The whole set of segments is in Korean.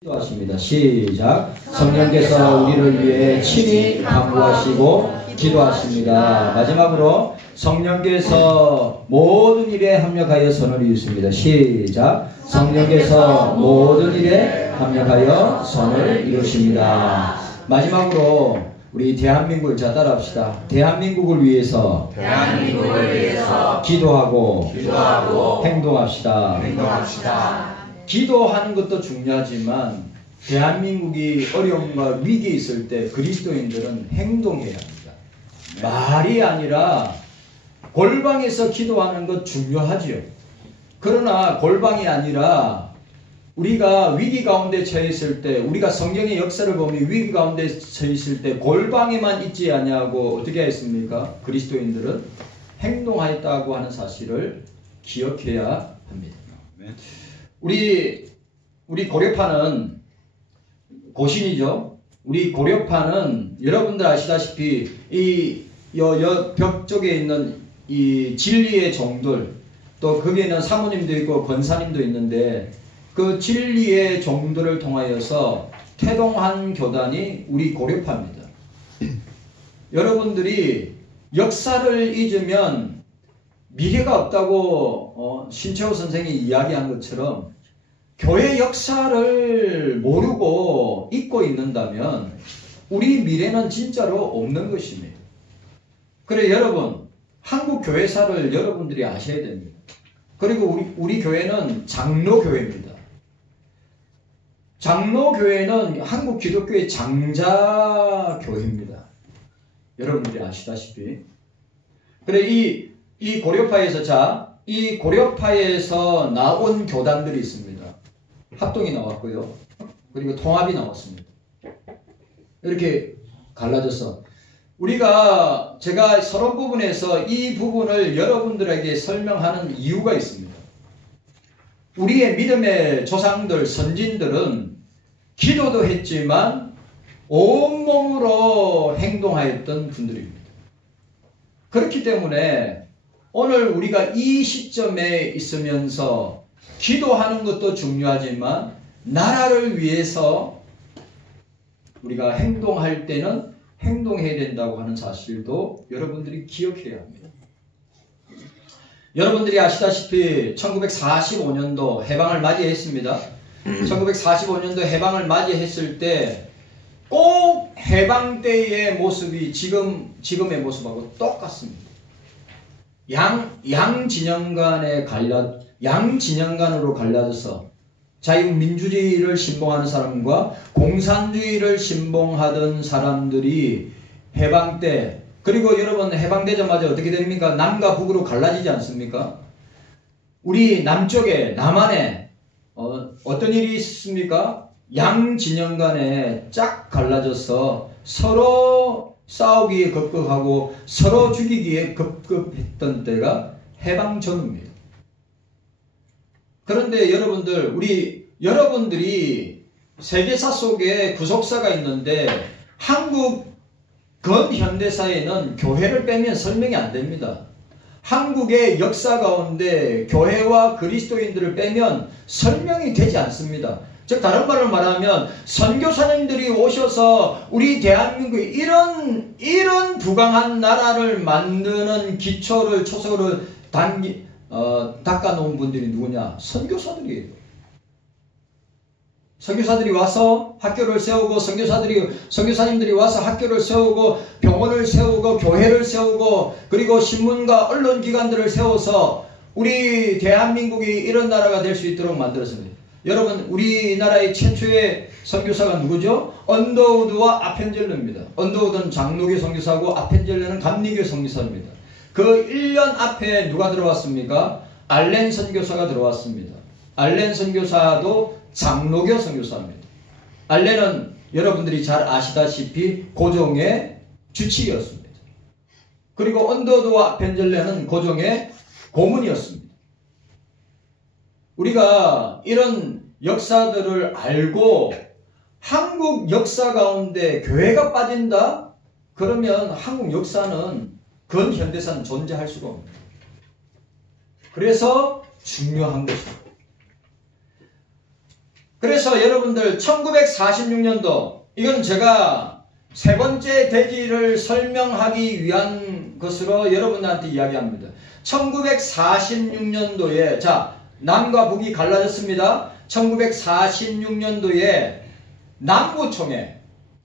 기도하십니다. 시작. 성령께서 우리를 위해 친히 강구하시고 기도하십니다. 마지막으로 성령께서 모든 일에 합력하여 선을 이루십니다. 시작. 성령께서 모든 일에 합력하여 선을 이루십니다. 마지막으로 우리 대한민국을 자 따라합시다. 대한민국을 위해서 기도하고 행동합시다. 기도하는 것도 중요하지만 대한민국이 어려움과 위기에 있을 때 그리스도인들은 행동해야 합니다. 말이 아니라 골방에서 기도하는 것 중요하지요. 그러나 골방이 아니라 우리가 위기 가운데 처해 있을 때, 우리가 성경의 역사를 보면 위기 가운데 처해 있을 때 골방에만 있지 아니하고 어떻게 했습니까? 그리스도인들은 행동하였다고 하는 사실을 기억해야 합니다. 우리 고려파는 고신이죠. 우리 고려파는 여러분들 아시다시피 이 벽 쪽에 있는 이 진리의 종들, 또 거기에는 사모님도 있고 권사님도 있는데 그 진리의 종들을 통하여서 태동한 교단이 우리 고려파입니다. 여러분들이 역사를 잊으면 미래가 없다고 신채호 선생이 이야기한 것처럼 교회 역사를 모르고 잊고 있는다면 우리 미래는 진짜로 없는 것입니다. 그래 여러분, 한국 교회사를 여러분들이 아셔야 됩니다. 그리고 우리 교회는 장로교회입니다. 장로교회는 한국 기독교의 장자교회입니다. 여러분들이 아시다시피. 그래 이 고려파에서 이 고려파에서 나온 교단들이 있습니다. 합동이 나왔고요. 그리고 통합이 나왔습니다. 이렇게 갈라져서 제가 서론 부분에서 이 부분을 여러분들에게 설명하는 이유가 있습니다. 우리의 믿음의 조상들, 선진들은 기도도 했지만 온몸으로 행동하였던 분들입니다. 그렇기 때문에 오늘 우리가 이 시점에 있으면서 기도하는 것도 중요하지만 나라를 위해서 우리가 행동할 때는 행동해야 된다고 하는 사실도 여러분들이 기억해야 합니다. 여러분들이 아시다시피 1945년도 해방을 맞이했습니다. 1945년도 해방을 맞이했을 때 꼭 해방 때의 모습이 지금의 모습하고 똑같습니다. 양 진영간으로 갈라져서 자유민주주의를 신봉하는 사람과 공산주의를 신봉하던 사람들이 해방 때, 그리고 여러분 해방되자마자 어떻게 됩니까? 남과 북으로 갈라지지 않습니까? 우리 남한에 어떤 일이 있습니까? 양 진영 간에 쫙 갈라져서 서로 싸우기에 급급하고 서로 죽이기에 급급했던 때가 해방 전후입니다. 그런데 여러분들이 세계사 속에 구속사가 있는데 한국 근현대사에는 교회를 빼면 설명이 안 됩니다. 한국의 역사 가운데 교회와 그리스도인들을 빼면 설명이 되지 않습니다. 즉 다른 말로 말하면 선교사님들이 오셔서 우리 대한민국에 이런 부강한 나라를 만드는 기초를 초석을 닦아놓은 분들이 누구냐? 선교사들이에요. 선교사들이 와서 학교를 세우고 선교사님들이 와서 학교를 세우고 병원을 세우고 교회를 세우고 그리고 신문과 언론기관들을 세워서 우리 대한민국이 이런 나라가 될 수 있도록 만들었습니다. 여러분 우리나라의 최초의 선교사가 누구죠? 언더우드와 아펜젤러입니다. 언더우드는 장로교 선교사고 아펜젤러는 감리교 선교사입니다. 그 1년 앞에 누가 들어왔습니까? 알렌 선교사가 들어왔습니다. 알렌 선교사도 장로교 선교사입니다. 알렌은 여러분들이 잘 아시다시피 고종의 주치의였습니다. 그리고 언더우드와 아펜젤러는 고종의 고문이었습니다. 우리가 이런 역사들을 알고 한국 역사 가운데 교회가 빠진다? 그러면 한국 역사는 근현대사는 존재할 수가 없습니다. 그래서 중요한 것입니다. 그래서 여러분들 1946년도 이건 제가 세 번째 대지를 설명하기 위한 것으로 여러분들한테 이야기합니다. 1946년도에 자 남과 북이 갈라졌습니다. 1946년도에 남부총회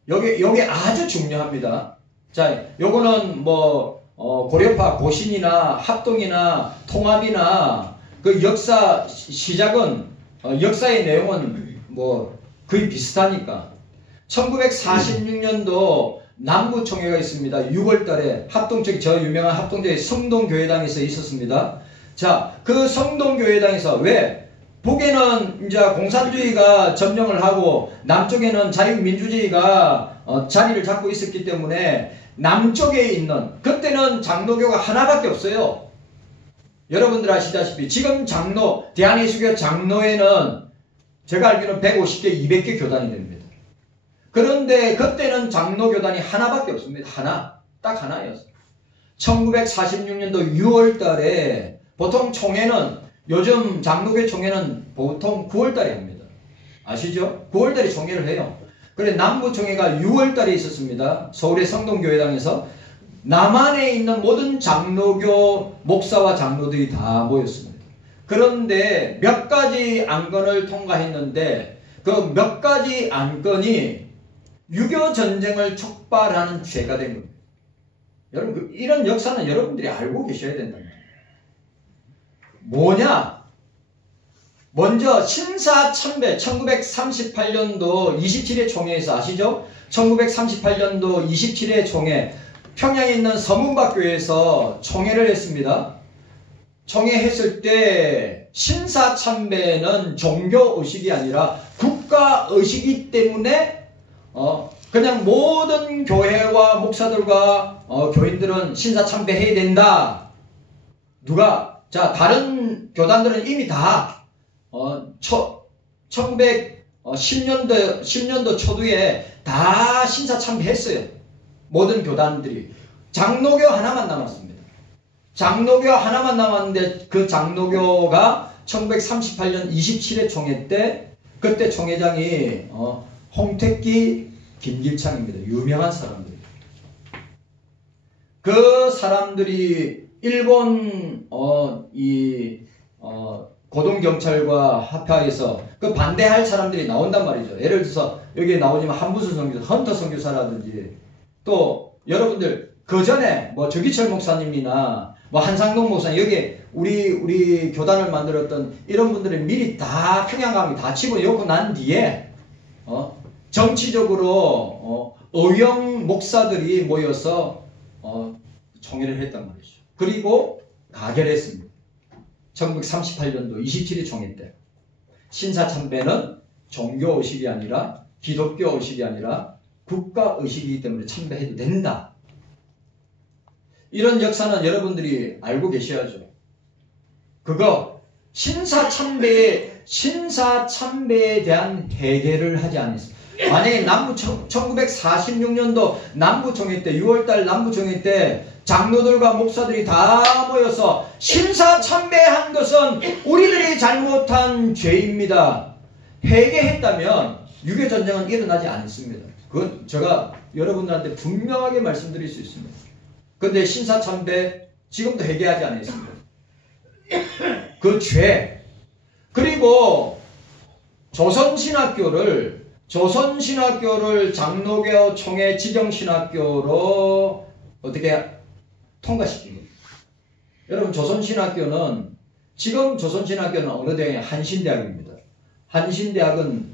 요게 아주 중요합니다. 자 요거는 뭐 고려파 고신이나 합동이나 통합이나 그 역사 시작은 역사의 내용은 뭐 거의 비슷하니까 1946년도 남부총회가 있습니다. 6월달에 저 유명한 합동적인 성동교회당에서 있었습니다. 자, 그 성동교회당에서 왜 북에는 이제 공산주의가 점령을 하고 남쪽에는 자유민주주의가 자리를 잡고 있었기 때문에 남쪽에 있는 그때는 장로교가 하나밖에 없어요. 여러분들 아시다시피 지금 대한예수교 장로회는 제가 알기로는 150개, 200개 교단이 됩니다. 그런데 그때는 장로교단이 하나밖에 없습니다. 딱 하나였어요. 1946년도 6월 달에 보통 총회는 요즘 장로교 총회는 보통 9월 달에 합니다. 아시죠? 9월 달에 총회를 해요. 그래 남부 총회가 6월 달에 있었습니다. 서울의 성동교회당에서 남한에 있는 모든 장로교 목사와 장로들이 다 모였습니다. 그런데 몇 가지 안건을 통과했는데 그 몇 가지 안건이 유교 전쟁을 촉발하는 죄가 된 겁니다. 여러분 이런 역사는 여러분들이 알고 계셔야 된답니다. 뭐냐? 먼저 신사참배 1938년도 27회 총회에서 아시죠? 1938년도 27회 총회 평양에 있는 서문박교회에서 총회를 했습니다. 총회했을 때 신사참배는 종교의식이 아니라 국가의식이기 때문에 그냥 모든 교회와 목사들과 교인들은 신사참배해야 된다. 누가? 자, 다른 교단들은 이미 다 1910년도 초두에 다 신사참배했어요. 모든 교단들이. 장로교 하나만 남았습니다. 장로교 하나만 남았는데 그 장로교가 1938년 27회 총회 때 그때 총회장이 홍택기, 김길창입니다. 유명한 사람들. 그 사람들이 일본 고등경찰과 합하에서 그 반대할 사람들이 나온단 말이죠. 예를 들어서 여기에 나오지만 한부수 선교사, 헌터 선교사라든지 또 여러분들 그 전에 뭐 조기철 목사님이나 뭐 한상동 목사님 여기 우리 교단을 만들었던 이런 분들은 미리 다 평양강이 다 치고 놓고 난 뒤에 정치적으로 의형 목사들이 모여서 총회를 했단 말이죠. 그리고 가결했습니다. 1938년도 27일 총회 때 신사참배는 종교의식이 아니라 기독교의식이 아니라 국가의식이기 때문에 참배해도 된다. 이런 역사는 여러분들이 알고 계셔야죠. 그거 신사참배에 대한 해결을 하지 않았습니다. 만약에 1946년도 남부총회 때 6월달 남부총회 때 장로들과 목사들이 다 모여서 신사참배한 것은 우리들이 잘못한 죄입니다. 회개했다면 유교전쟁은 일어나지 않습니다. 그건 제가 여러분들한테 분명하게 말씀드릴 수 있습니다. 그런데 신사참배 지금도 회개하지 않았습니다. 그 죄. 그리고 조선신학교를 장로교 총회 지정신학교로 어떻게 통과시킨 겁니다. 여러분 지금 조선신학교는 어느 대학이냐? 한신대학입니다. 한신대학은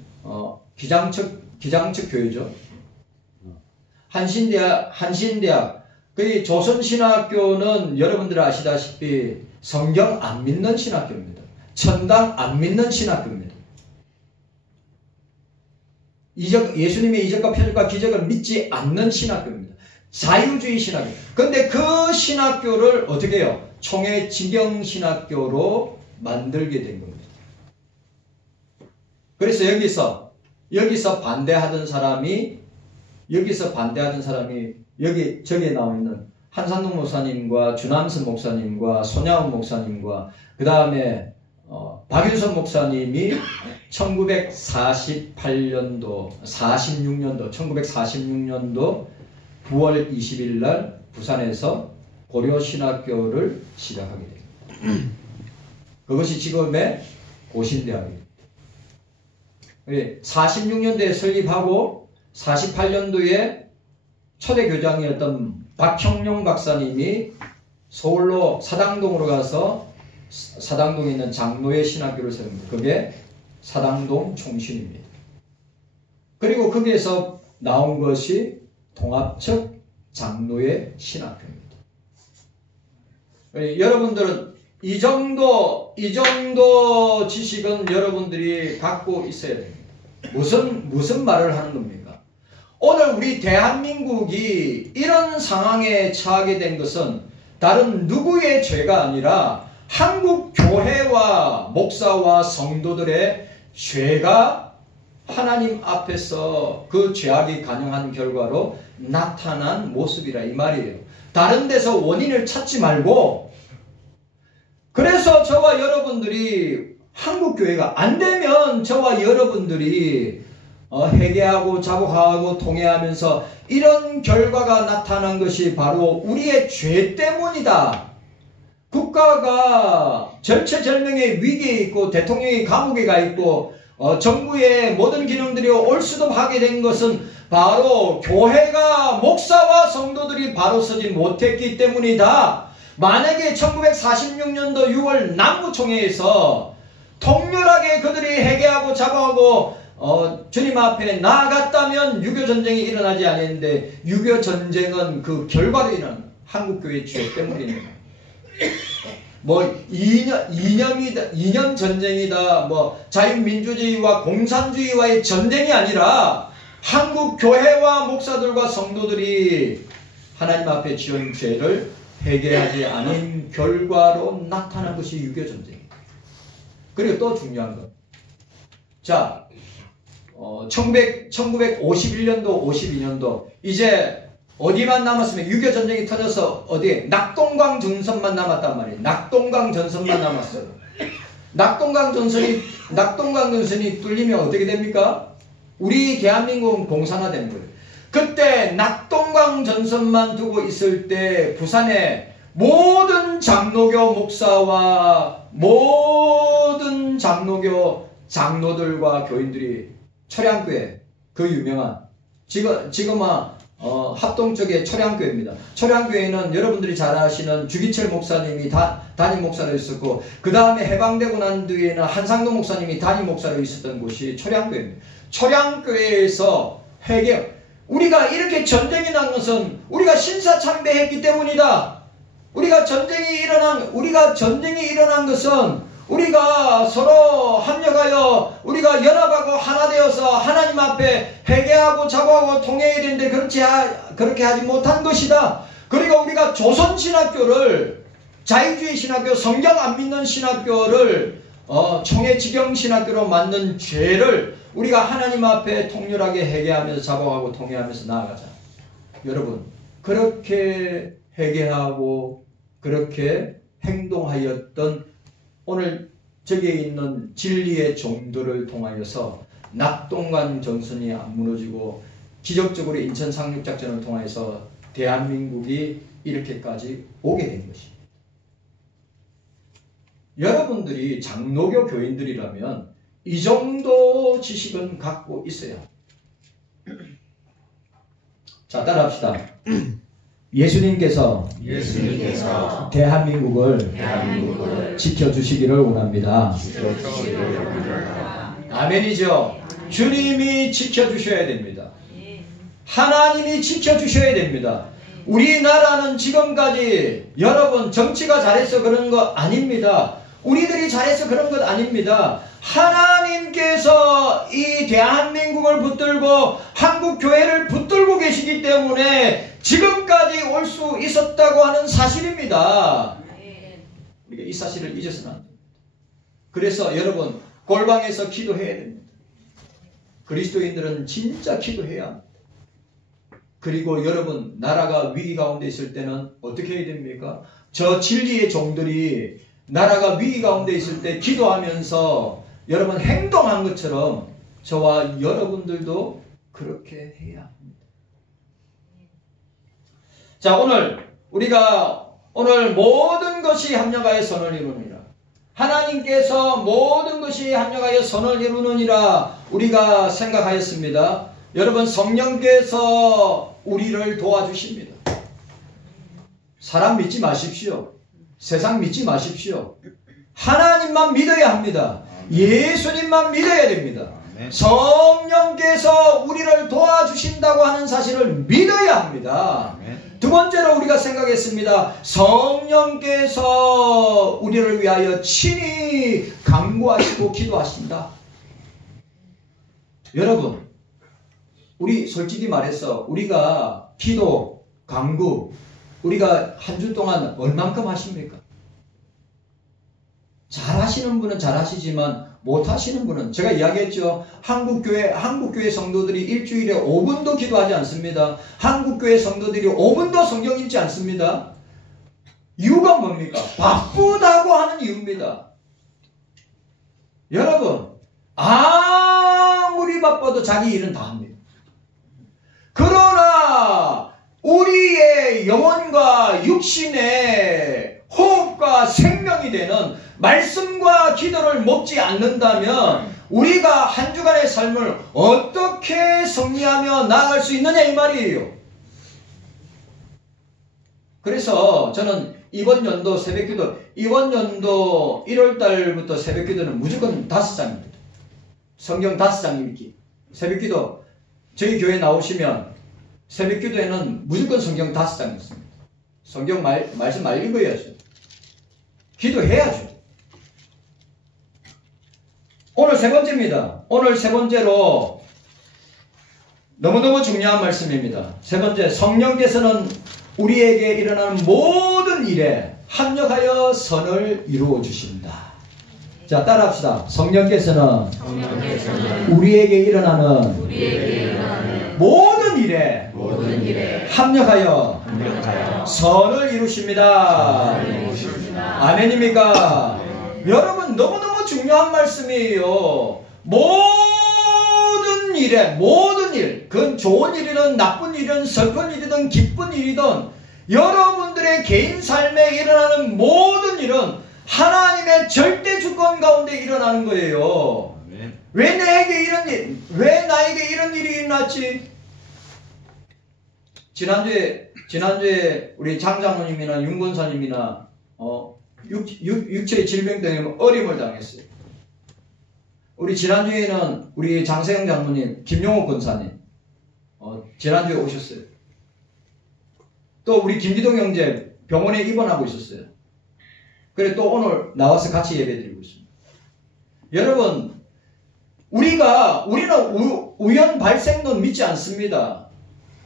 기장측 교회죠. 한신대학 그 조선신학교는 여러분들 아시다시피 성경 안 믿는 신학교입니다. 천당 안 믿는 신학교입니다. 예수님의 이적과 표적과 기적을 믿지 않는 신학교입니다. 자유주의 신학교. 근데 그 신학교를 어떻게 해요? 총회 지경신학교로 만들게 된 겁니다. 그래서 여기서 반대하던 사람이 저기에 나와 있는 한산동 목사님과 주남선 목사님과 손야원 목사님과 그 다음에 박윤선 목사님이 1946년도 9월 20일 날 부산에서 고려신학교를 시작하게 됩니다. 그것이 지금의 고신대학입니다. 46년도에 설립하고 48년도에 초대 교장이었던 박형룡 박사님이 서울로 사당동으로 가서 사당동에 있는 장로의 신학교를 세웁니다. 그게 사당동 총신입니다. 그리고 거기에서 나온 것이 통합적 장로의 신학교입니다. 여러분들은 이 정도 지식은 여러분들이 갖고 있어야 됩니다. 무슨 말을 하는 겁니까? 오늘 우리 대한민국이 이런 상황에 처하게 된 것은 다른 누구의 죄가 아니라 한국 교회와 목사와 성도들의 죄가 하나님 앞에서 그 죄악이 가능한 결과로 나타난 모습이라 이 말이에요. 다른 데서 원인을 찾지 말고, 그래서 저와 여러분들이 한국 교회가 안 되면 저와 여러분들이 회개하고 자복하고 통회하면서 이런 결과가 나타난 것이 바로 우리의 죄 때문이다. 국가가 절체절명의 위기에 있고 대통령이 감옥에 가 있고 정부의 모든 기능들이 올수도하게 된 것은 바로 교회가 목사와 성도들이 바로 서지 못했기 때문이다. 만약에 1946년도 6월 남부총회에서 통렬하게 그들이 회개하고 자복하고 주님 앞에 나아갔다면 유교전쟁이 일어나지 않았는데, 유교전쟁은 그 결과로 인한 한국교회의 죄 때문입니다. 뭐 이념 전쟁이다, 뭐 자유민주주의와 공산주의와의 전쟁이 아니라 한국 교회와 목사들과 성도들이 하나님 앞에 지은 죄를 회개하지 않은 결과로 나타난 것이 유교전쟁입니다. 그리고 또 중요한 것, 자 1951년도 52년도 이제 어디만 남았으면 유교전쟁이 터져서 어디에 낙동강 전선만 남았단 말이에요. 낙동강 전선만 남았어요. 낙동강 전선이 뚫리면 어떻게 됩니까? 우리 대한민국은 공산화된 거예요. 그때 낙동강 전선만 두고 있을 때 부산에 모든 장로교 목사와 모든 장로들과 교인들이 초량교회, 그 유명한 지금 합동 쪽에 초량교회입니다. 초량교회는 여러분들이 잘 아시는 주기철 목사님이 담임 목사로 있었고, 그 다음에 해방되고 난 뒤에는 한상도 목사님이 담임 목사로 있었던 곳이 초량교회입니다. 초량교회에서 회개, 우리가 이렇게 전쟁이 난 것은 우리가 신사참배했기 때문이다. 우리가 전쟁이 일어난 것은 우리가 서로 합력하여 우리가 연합하고 하나 되어서 하나님 앞에 회개하고 자복하고 통회해야 되는데 그렇게 하지 못한 것이다. 그리고 우리가 조선신학교를, 자유주의 신학교, 성경 안 믿는 신학교를 총회지경 신학교로 만든 죄를 우리가 하나님 앞에 통렬하게 회개하면서 자복하고 통회하면서 나아가자. 여러분, 그렇게 회개하고 그렇게 행동하였던 오늘 저기에 있는 진리의 종들을 통하여서 낙동강 전선이 안 무너지고 기적적으로 인천 상륙작전을 통해서 대한민국이 이렇게까지 오게 된 것입니다. 여러분들이 장로교 교인들이라면 이 정도 지식은 갖고 있어야 합니다. 자, 따라합시다. 예수님께서 대한민국을 지켜주시기를 원합니다. 아멘이죠. 주님이 지켜주셔야 됩니다. 하나님이 지켜주셔야 됩니다. 우리나라는 지금까지 여러분 정치가 잘해서 그런 것 아닙니다. 우리들이 잘해서 그런 것 아닙니다. 하나님께서 이 대한민국을 붙들고 한국 교회를 붙들고 계시기 때문에 지금까지 올 수 있었다고 하는 사실입니다. 우리가 이 사실을 잊어서는 안 됩니다. 그래서 여러분 골방에서 기도해야 됩니다. 그리스도인들은 진짜 기도해야 합니다. 그리고 여러분 나라가 위기 가운데 있을 때는 어떻게 해야 됩니까? 저 진리의 종들이 나라가 위기 가운데 있을 때 기도하면서 여러분 행동한 것처럼 저와 여러분들도 그렇게 해야 합니다. 자, 우리가 모든 것이 합력하여 선을 이루느니라. 하나님께서 모든 것이 합력하여 선을 이루느니라 우리가 생각하였습니다. 여러분, 성령께서 우리를 도와주십니다. 사람 믿지 마십시오. 세상 믿지 마십시오. 하나님만 믿어야 합니다. 예수님만 믿어야 됩니다. 성령께서 우리를 도와주신다고 하는 사실을 믿어야 합니다. 두 번째로 우리가 생각했습니다. 성령께서 우리를 위하여 친히 간구하시고 기도하신다. 여러분, 우리 솔직히 말해서 우리가 기도, 간구, 우리가 한 주 동안 얼만큼 하십니까? 잘하시는 분은 잘하시지만 못하시는 분은, 제가 이야기했죠. 한국교회 성도들이 일주일에 5분도 기도하지 않습니다. 한국교회 성도들이 5분도 성경 읽지 않습니다. 이유가 뭡니까? 바쁘다고 하는 이유입니다. 여러분, 아무리 바빠도 자기 일은 다 합니다. 그러나 우리의 영혼과 육신의 호흡과 생명이 되는 말씀과 기도를 먹지 않는다면 우리가 한 주간의 삶을 어떻게 정리하며 나아갈 수 있느냐 이 말이에요. 그래서 저는 이번 연도 새벽기도, 이번 연도 1월달부터 새벽기도는 무조건 5장입니다. 성경 5장 읽기. 새벽기도, 저희 교회 나오시면 새벽기도에는 무조건 성경 5장 있습니다. 성경 말씀 말 읽어야죠. 기도해야죠. 오늘 세 번째입니다. 오늘 세 번째로 너무너무 중요한 말씀입니다. 세 번째, 성령께서는 우리에게 일어나는 모든 일에 합력하여 선을 이루어 주신다. 자, 따라합시다. 성령께서는 우리에게 일어나는 모든 일에 합력하여 선을 이루십니다. 아멘입니까? 여러분, 너무너무 중요한 말씀이에요. 모든 일, 그건 좋은 일이든 나쁜 일이든 슬픈 일이든 기쁜 일이든 여러분들의 개인 삶에 일어나는 모든 일은 하나님의 절대 주권 가운데 일어나는 거예요. 왜 나에게 이런 일이 일어났지? 지난주에 우리 장장모님이나 윤권사님이나 육체의 질병 때문에 어림을 당했어요. 우리 지난주에는 우리 장세영 장모님, 김용옥 권사님 지난주에 오셨어요. 또 우리 김기동 형제 병원에 입원하고 있었어요. 그래 또 오늘 나와서 같이 예배드리고 있습니다. 여러분, 우리는 우연 발생론 믿지 않습니다.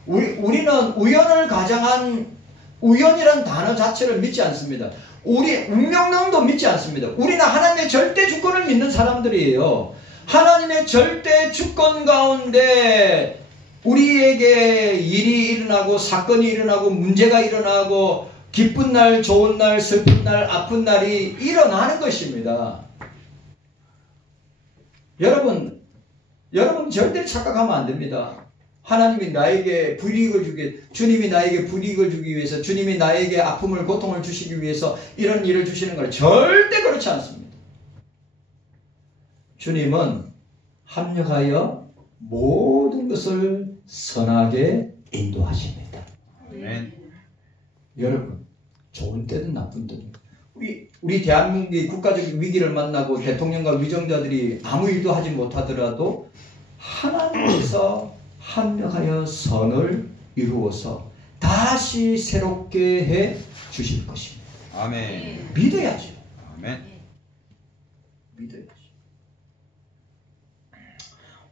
우리는 우연을 가장한 우연이란 단어 자체를 믿지 않습니다. 우리 운명론도 믿지 않습니다. 우리는 하나님의 절대 주권을 믿는 사람들이에요. 하나님의 절대 주권 가운데 우리에게 일이 일어나고 사건이 일어나고 문제가 일어나고 기쁜 날, 좋은 날, 슬픈 날, 아픈 날이 일어나는 것입니다. 여러분 절대 착각하면 안 됩니다. 하나님이 나에게 주님이 나에게 불이익을 주기 위해서, 주님이 나에게 아픔을, 고통을 주시기 위해서 이런 일을 주시는 건 절대 그렇지 않습니다. 주님은 합력하여 모든 것을 선하게 인도하십니다. 아멘. 여러분, 좋은 때든 나쁜 때든 우리 대한민국이 국가적 위기를 만나고 대통령과 위정자들이 아무 일도 하지 못하더라도 하나님께서 합력하여 선을 이루어서 다시 새롭게 해 주실 것입니다. 아멘. 믿어야죠. 아멘. 믿어야죠.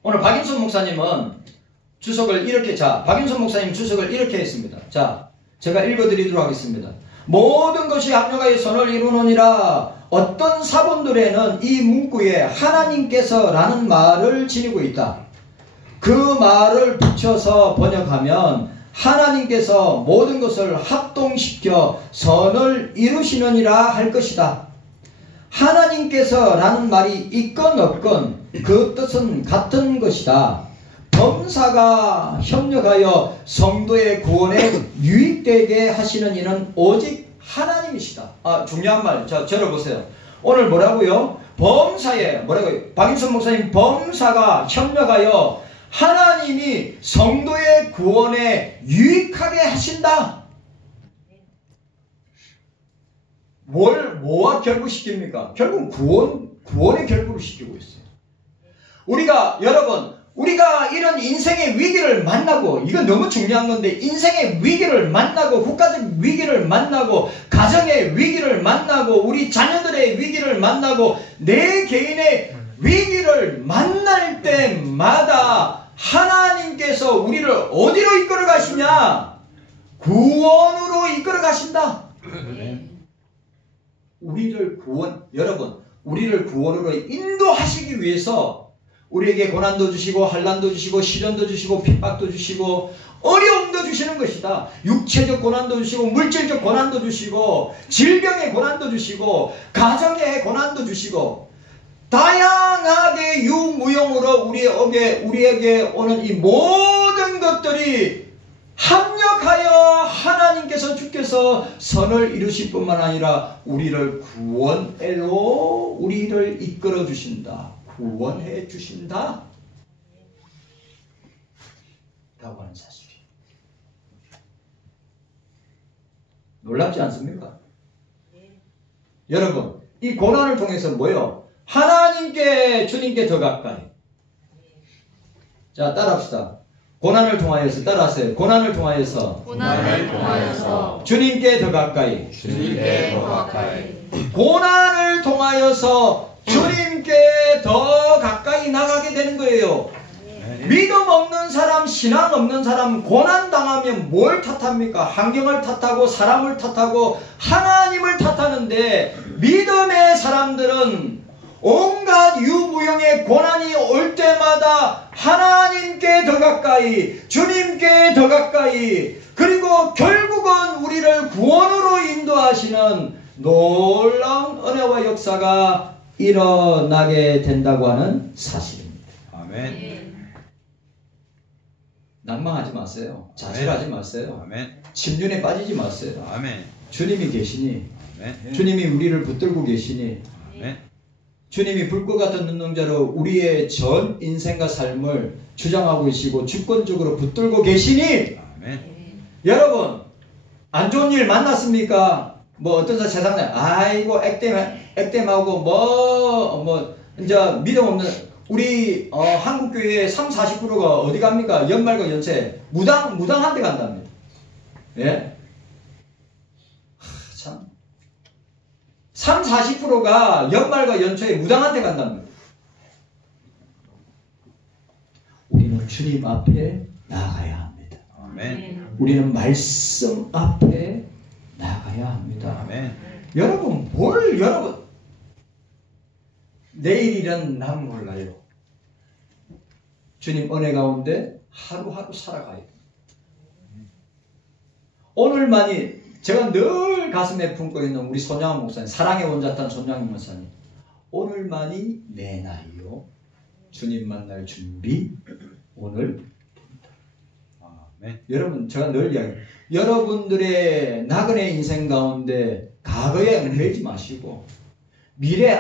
오늘 박인선 목사님은 박인선 목사님 주석을 이렇게 했습니다. 자, 제가 읽어드리도록 하겠습니다. 모든 것이 합력하여 선을 이루느니라. 어떤 사본들에는 이 문구에 하나님께서 라는 말을 지니고 있다. 그 말을 붙여서 번역하면 하나님께서 모든 것을 합동시켜 선을 이루시느니라 할 것이다. 하나님께서 라는 말이 있건 없건 그 뜻은 같은 것이다. 범사가 협력하여 성도의 구원에 유익되게 하시는 이는 오직 하나님이시다. 중요한 말. 자, 들어보세요. 오늘 뭐라고요? 범사에, 뭐라고요? 박인선 목사님, 범사가 협력하여 하나님이 성도의 구원에 유익하게 하신다. 뭐와 결부시킵니까? 결국 구원에 결부를 시키고 있어요. 우리가 이런 인생의 위기를 만나고, 이건 너무 중요한 건데, 인생의 위기를 만나고, 국가적 위기를 만나고, 가정의 위기를 만나고, 우리 자녀들의 위기를 만나고, 내 개인의 위기를 만날 때마다 하나님께서 우리를 어디로 이끌어 가시냐? 구원으로 이끌어 가신다. 우리를 구원으로 인도하시기 위해서 우리에게 고난도 주시고 환난도 주시고 시련도 주시고 핍박도 주시고 어려움도 주시는 것이다. 육체적 고난도 주시고 물질적 고난도 주시고 질병의 고난도 주시고 가정의 고난도 주시고 다양하게 유무용으로 우리에게 오는 이 모든 것들이 합력하여 하나님께서 주께서 선을 이루실 뿐만 아니라 우리를 구원해로 우리를 이끌어 주신다. 구원해 주신다. 라고 하는 사실이 놀랍지 않습니까? 여러분, 이 고난을 통해서 뭐요? 하나님께, 주님께 더 가까이. 자, 따라합시다. 고난을 통하여서, 따라하세요. 고난을 통하여서 주님께 더 가까이. 고난을 통하여서 주님께 더 가까이 나가게 되는 거예요. 믿음 없는 사람, 신앙 없는 사람, 고난 당하면 뭘 탓합니까? 환경을 탓하고 사람을 탓하고 하나님을 탓하는데, 믿음의 사람들은 온갖 유무용의 고난이 올 때마다 하나님께 더 가까이, 주님께 더 가까이, 그리고 결국은 우리를 구원으로 인도하시는 놀라운 은혜와 역사가 일어나게 된다고 하는 사실입니다. 아멘. 낭망하지 마세요. 자실하지 마세요. 아멘. 침륜에 빠지지 마세요. 아멘. 주님이 계시니, 아멘. 주님이 우리를 붙들고 계시니, 아멘. 주님이 불꽃 같은 눈동자로 우리의 전 인생과 삶을 주장하고 계시고 주권적으로 붙들고 계시니, 아멘. 여러분, 안 좋은 일 만났습니까? 어떤 사람 세상에 아이고 액땜하고 이제 믿음 없는 우리 한국교회의 30-40%가 어디 갑니까? 연말과 연초에 무당한테 간답니다. 예? 참 30-40%가 연말과 연초에 무당한테 간답니다. 우리는 주님 앞에 나가야 합니다. 아멘. 우리는 말씀 앞에 나가야 합니다. 아멘. 여러분, 내일이란 난 몰라요. 주님 은혜 가운데 하루하루 살아가야 돼요. 오늘만이, 제가 늘 가슴에 품고 있는 우리 손양원 목사님, 사랑의 원자탄 손양원 목사님, 오늘만이 내 날이요. 주님 만날 준비 오늘. 아멘. 여러분, 제가 늘 이야기해요. 여러분들의 나그네 인생 가운데 과거에 얽매이지 마시고,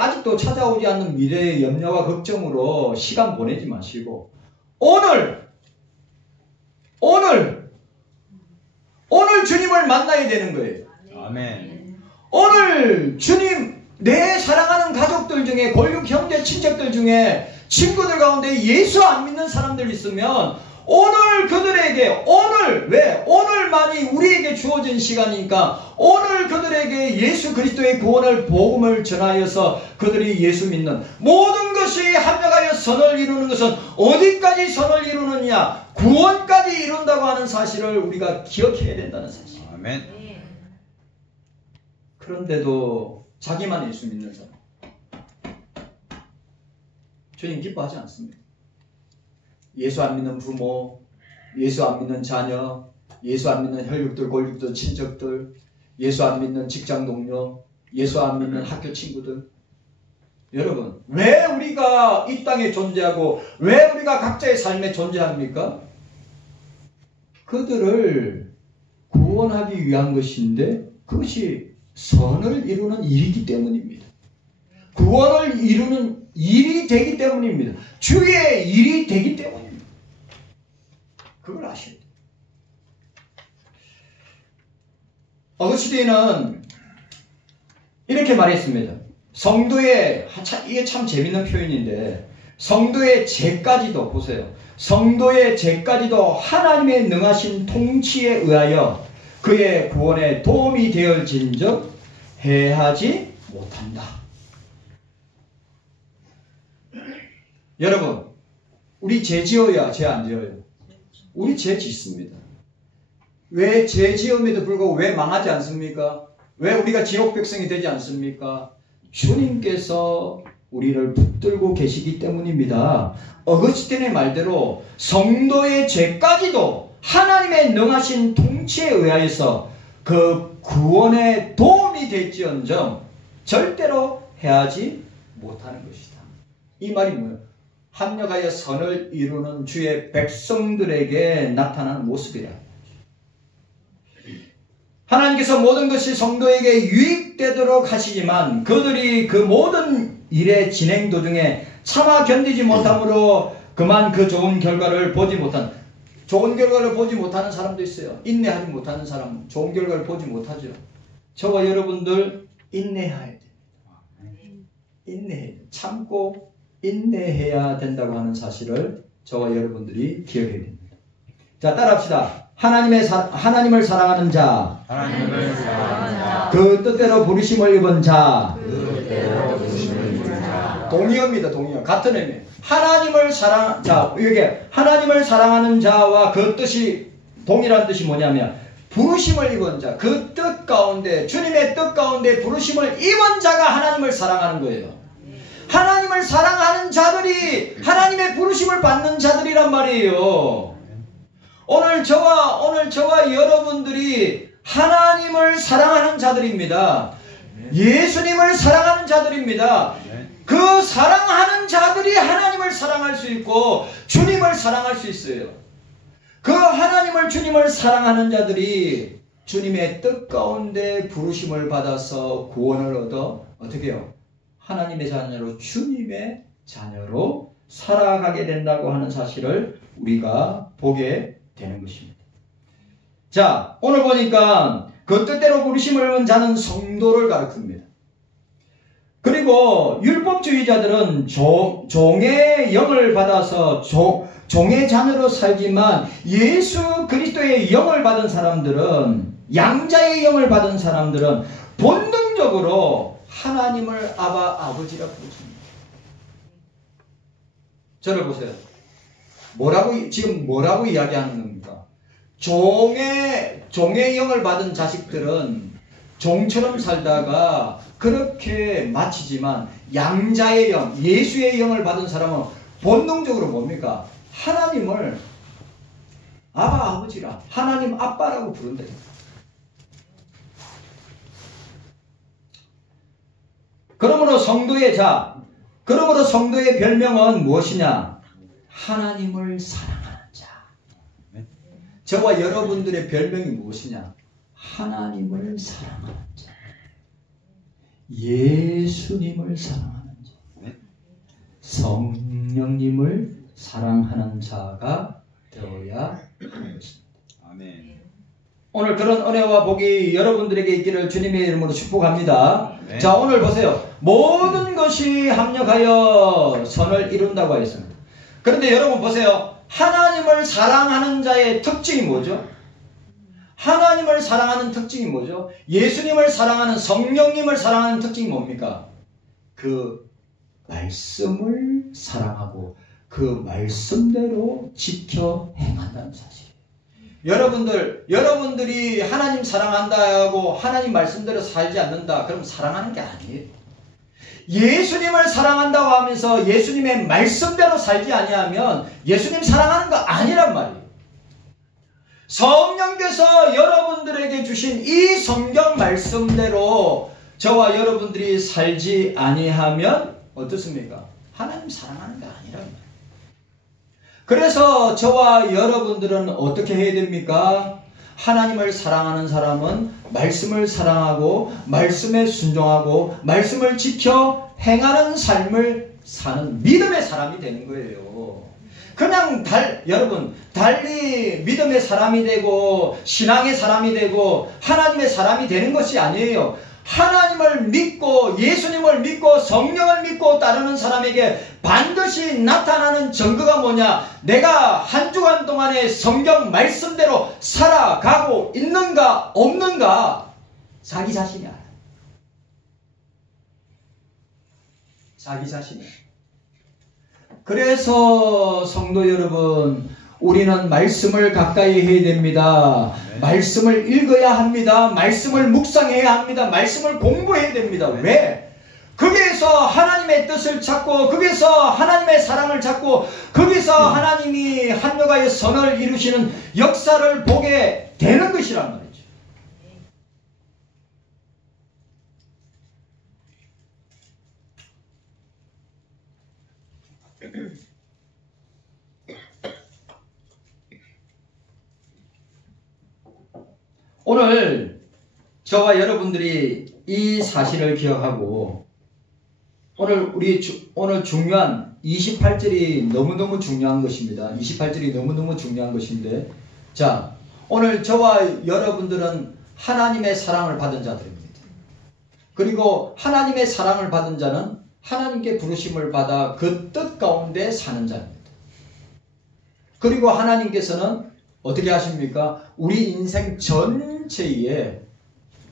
아직도 찾아오지 않는 미래의 염려와 걱정으로 시간 보내지 마시고, 오늘 주님을 만나야 되는 거예요. 아멘. 오늘 주님, 내 사랑하는 가족들 중에, 골육 형제 친척들 중에, 친구들 가운데 예수 안 믿는 사람들 있으면 오늘 그들에게, 오늘만이 우리에게 주어진 시간이니까 오늘 그들에게 예수 그리스도의 구원을, 복음을 전하여서 그들이 예수 믿는 모든 것이 합력하여 선을 이루는 것은 어디까지 선을 이루느냐? 구원까지 이룬다고 하는 사실을 우리가 기억해야 된다는 사실. 아멘. 그런데도 자기만 예수 믿는 사람, 주님 기뻐하지 않습니다. 예수 안 믿는 부모, 예수 안 믿는 자녀, 예수 안 믿는 혈육들, 골육들, 친척들, 예수 안 믿는 직장 동료, 예수 안 믿는 학교 친구들, 여러분, 왜 우리가 이 땅에 존재하고 왜 우리가 각자의 삶에 존재합니까? 그들을 구원하기 위한 것인데 그것이 선을 이루는 일이기 때문입니다. 구원을 이루는 일이 되기 때문입니다. 주의 일이 되기 때문입니다. 그걸 아셔야 돼요. 어거스틴은 이렇게 말했습니다. 성도의, 이게 참 재밌는 표현인데, 성도의 죄까지도, 보세요. 성도의 죄까지도 하나님의 능하신 통치에 의하여 그의 구원에 도움이 되어진즉 해하지 못한다. 여러분, 우리 죄 지어야 죄 안 지어요? 우리 죄 짓습니다. 왜 죄 지음에도 불구하고 왜 망하지 않습니까? 왜 우리가 지옥 백성이 되지 않습니까? 주님께서 우리를 붙들고 계시기 때문입니다. 어거스틴의 말대로 성도의 죄까지도 하나님의 능하신 통치에 의하여서 그 구원에 도움이 될지언정 절대로 해하지 못하는 것이다. 이 말이 뭐예요? 합력하여 선을 이루는 주의 백성들에게 나타나는 모습이라. 하나님께서 모든 것이 성도에게 유익되도록 하시지만 그들이 그 모든 일의 진행 도중에 참아 견디지 못함으로 그만 그 좋은 결과를 보지 못한, 좋은 결과를 보지 못하는 사람도 있어요. 인내하지 못하는 사람, 좋은 결과를 보지 못하죠. 저와 여러분들 인내해야 됩니다. 인내해야 돼요. 참고 인내해야 된다고 하는 사실을 저와 여러분들이 기억해야 됩니다. 자, 따라합시다. 하나님을 사랑하는 자, 하나님을 사랑하는 자, 그 뜻대로 부르심을 입은 자, 그 뜻대로 부르심을 입은 자, 동의어입니다. 동의어. 같은 의미. 하나님을 사랑하는 자와 그 뜻이 동일한 뜻이 뭐냐면 부르심을 입은 자, 그 뜻 가운데, 주님의 뜻 가운데 부르심을 입은 자가 하나님을 사랑하는 거예요. 하나님을 사랑하는 자들이 하나님의 부르심을 받는 자들이란 말이에요. 오늘 저와 여러분들이 하나님을 사랑하는 자들입니다. 예수님을 사랑하는 자들입니다. 그 사랑하는 자들이 하나님을 사랑할 수 있고 주님을 사랑할 수 있어요. 그 주님을 사랑하는 자들이 주님의 뜻 가운데 부르심을 받아서 구원을 얻어 어떻게 해요? 하나님의 자녀로, 주님의 자녀로 살아가게 된다고 하는 사실을 우리가 보게 되는 것입니다. 자, 오늘 보니까 그 뜻대로 부르심을 입은 자는 성도를 가리킵니다. 그리고 율법주의자들은 종의 영을 받아서 종의 자녀로 살지만 예수 그리스도의 영을 받은 사람들은, 양자의 영을 받은 사람들은 본능적으로 하나님을 아버지라 부르십니다. 저를 보세요. 지금 뭐라고 이야기하는 겁니까? 종의 영을 받은 자식들은 종처럼 살다가 그렇게 마치지만 양자의 영, 예수의 영을 받은 사람은 본능적으로 뭡니까? 하나님을 아버지라, 하나님 아빠라고 부른다. 그러므로 성도의 별명은 무엇이냐? 하나님을 사랑하는 자. 저와 여러분들의 별명이 무엇이냐? 하나님을 사랑하는 자. 예수님을 사랑하는 자. 성령님을 사랑하는 자가 되어야 하는 것입니다. 아멘. 오늘 그런 은혜와 복이 여러분들에게 있기를 주님의 이름으로 축복합니다. 네. 자, 오늘 보세요. 모든 것이 합력하여 선을 이룬다고 하였습니다. 그런데 여러분 보세요. 하나님을 사랑하는 자의 특징이 뭐죠? 하나님을 사랑하는 특징이 뭐죠? 예수님을 사랑하는, 성령님을 사랑하는 특징이 뭡니까? 그 말씀을 사랑하고 그 말씀대로 지켜 행한다는 사실. 여러분들이 하나님 사랑한다 하고 하나님 말씀대로 살지 않는다, 그럼 사랑하는 게 아니에요. 예수님을 사랑한다고 하면서 예수님의 말씀대로 살지 아니하면 예수님 사랑하는 거 아니란 말이에요. 성령께서 여러분들에게 주신 이 성경 말씀대로 저와 여러분들이 살지 아니하면 어떻습니까? 하나님 사랑하는 게 아니란 말이에요. 그래서 저와 여러분들은 어떻게 해야 됩니까? 하나님을 사랑하는 사람은 말씀을 사랑하고 말씀에 순종하고 말씀을 지켜 행하는 삶을 사는 믿음의 사람이 되는 거예요. 그냥 여러분 달리 믿음의 사람이 되고 신앙의 사람이 되고 하나님의 사람이 되는 것이 아니에요. 하나님을 믿고 예수님을 믿고 성령을 믿고 따르는 사람에게 반드시 나타나는 증거가 뭐냐? 내가 한 주간 동안에 성경 말씀대로 살아가고 있는가 없는가? 자기 자신이 알아요. 자기 자신이. 그래서 성도 여러분, 우리는 말씀을 가까이 해야 됩니다. 말씀을 읽어야 합니다. 말씀을 묵상해야 합니다. 말씀을 공부해야 됩니다. 왜? 거기에서 하나님의 뜻을 찾고 거기서 하나님의 사랑을 찾고 거기서 하나님이 합력하여 선을 이루시는 역사를 보게 되는 것이란 말이죠. 오늘 저와 여러분들이 이 사실을 기억하고 오늘 중요한 28절이 너무너무 중요한 것입니다. 28절이 너무너무 중요한 것인데, 자, 오늘 저와 여러분들은 하나님의 사랑을 받은 자들입니다. 그리고 하나님의 사랑을 받은 자는 하나님께 부르심을 받아 그 뜻 가운데 사는 자입니다. 그리고 하나님께서는 어떻게 하십니까? 우리 인생 전체에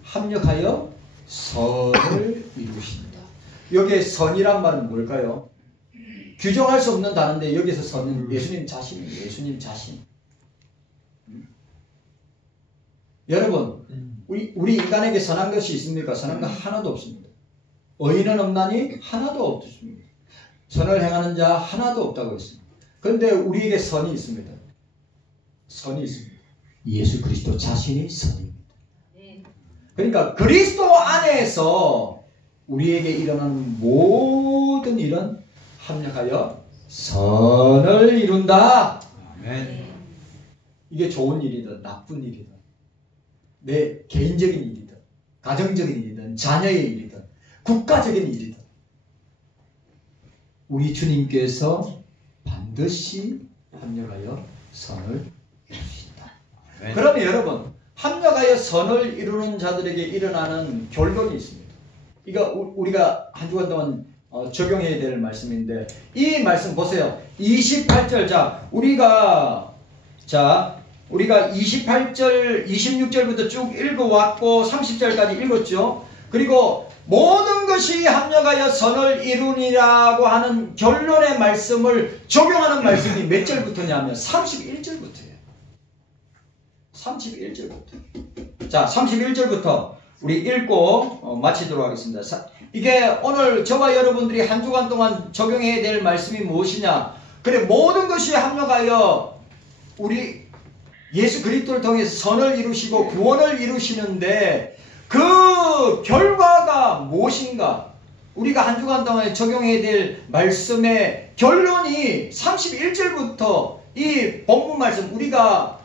합력하여 선을 이루십니다. 여기에 선이란 말은 뭘까요? 규정할 수 없는 단어인데 여기서 선은 예수님 자신이에요. 예수님 자신. 여러분, 우리 인간에게 선한 것이 있습니까? 선한 거 하나도 없습니다. 의인은 없나니 하나도 없습니다. 선을 행하는 자 하나도 없다고 했습니다. 그런데 우리에게 선이 있습니다. 선이 있습니다. 예수 그리스도 자신이 선입니다. 그러니까 그리스도 안에서 우리에게 일어나는 모든 일은 합력하여 선을 이룬다. 아멘. 이게 좋은 일이든 나쁜 일이든 내 개인적인 일이든 가정적인 일이든 자녀의 일이든 국가적인 일이든 우리 주님께서 반드시 합력하여 선을 이루신다. 네. 그러면 여러분, 합력하여 선을 이루는 자들에게 일어나는 결론이 있습니다. 이거 우리가 한 주간 동안 적용해야 될 말씀인데, 이 말씀 보세요. 28절. 우리가 28절, 26절부터 쭉 읽어왔고 30절까지 읽었죠. 그리고 모든 것이 합력하여 선을 이루니라고 하는 결론의 말씀을 적용하는 말씀이 몇 절부터냐면 31절부터예요. 31절부터. 자, 31절부터 우리 읽고 마치도록 하겠습니다. 이게 오늘 저와 여러분들이 한 주간 동안 적용해야 될 말씀이 무엇이냐? 그래, 모든 것이 합력하여 우리 예수 그리스도를 통해서 선을 이루시고 구원을 이루시는데 그 결과가 무엇인가? 우리가 한 주간 동안에 적용해야 될 말씀의 결론이 31절부터 이 본문 말씀, 우리가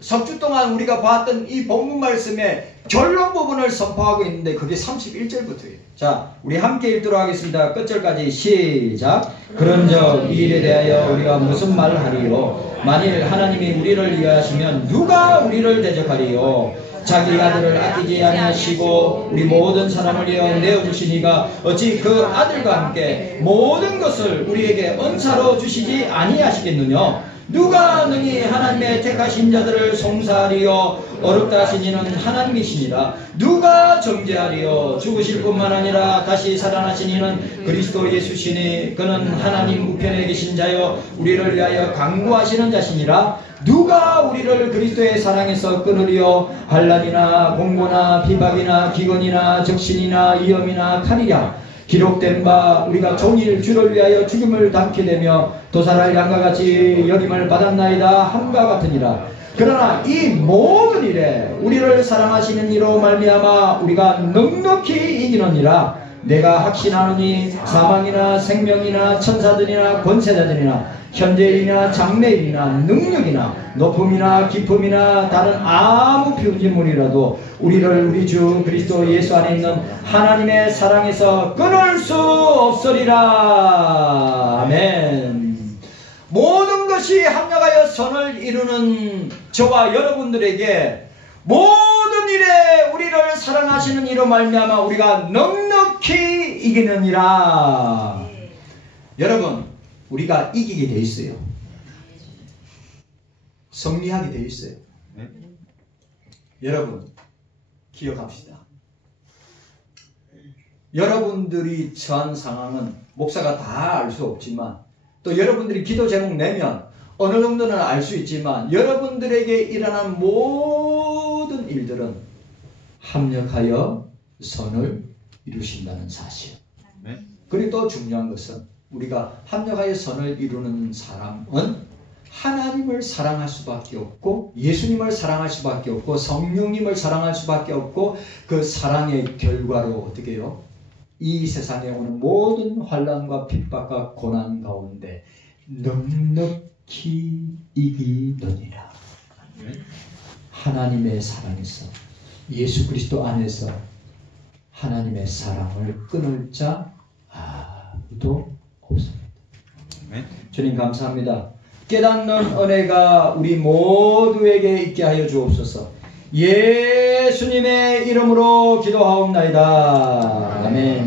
석주 동안 우리가 봤던 이 본문 말씀의 결론 부분을 선포하고 있는데 그게 31절부터예요. 자, 우리 함께 읽도록 하겠습니다. 끝절까지 시작. 그런즉 이 일에 대하여 우리가 무슨 말을 하리요? 만일 하나님이 우리를 위하시면 누가 우리를 대적하리요? 자기 아들을 아끼지 아니하시고 우리 모든 사람을 위하여 내어주시니가 어찌 그 아들과 함께 모든 것을 우리에게 은사로 주시지 아니하시겠느냐? 누가 능히 하나님의 택하신 자들을 송사하리요? 어렵다 하신 이는 하나님이시니라. 누가 정죄하리요? 죽으실 뿐만 아니라 다시 살아나신 이는 그리스도 예수시니 그는 하나님 우편에 계신 자요 우리를 위하여 강구하시는 자시니라. 누가 우리를 그리스도의 사랑에서 끊으리요? 환난이나 공고나 비박이나 기근이나 적신이나 위험이나 칼이랴. 기록된 바 우리가 종일 주를 위하여 죽임을 당케 되며 도살할 양과 같이 여김을 받았나이다 함과 같으니라. 그러나 이 모든 일에 우리를 사랑하시는 이로 말미암아 우리가 넉넉히 이기느니라. 내가 확신하노니 사망이나 생명이나 천사들이나 권세자들이나 현재일이나 장래일이나 능력이나 높음이나 깊음이나 다른 아무 피조물이라도 우리를 우리 주 그리스도 예수 안에 있는 하나님의 사랑에서 끊을 수 없으리라. 아멘. 모든 것이 합력하여 선을 이루는 저와 여러분들에게 모든 일에 우리를 사랑하시는 이로 말미암아 우리가 넉넉히 이기느니라. 여러분, 우리가 이기게 돼 있어요. 승리하게 돼 있어요. 여러분, 기억합시다. 여러분들이 처한 상황은 목사가 다 알 수 없지만, 또 여러분들이 기도 제목 내면 어느 정도는 알 수 있지만, 여러분들에게 일어난 모든 일들은 합력하여 선을 이루신다는 사실. 그리고 또 중요한 것은 우리가 합력하여 선을 이루는 사람은 하나님을 사랑할 수밖에 없고, 예수님을 사랑할 수밖에 없고, 성령님을 사랑할 수밖에 없고, 그 사랑의 결과로 어떻게 해요? 이 세상에 오는 모든 환난과 핍박과 고난 가운데 넉넉히 이기느니라. 하나님의 사랑에서, 예수 그리스도 안에서 하나님의 사랑을 끊을 자 아무도 없습니다. 주님 감사합니다. 깨닫는 은혜가 우리 모두에게 있게 하여 주옵소서. 예수님의 이름으로 기도하옵나이다. 아멘.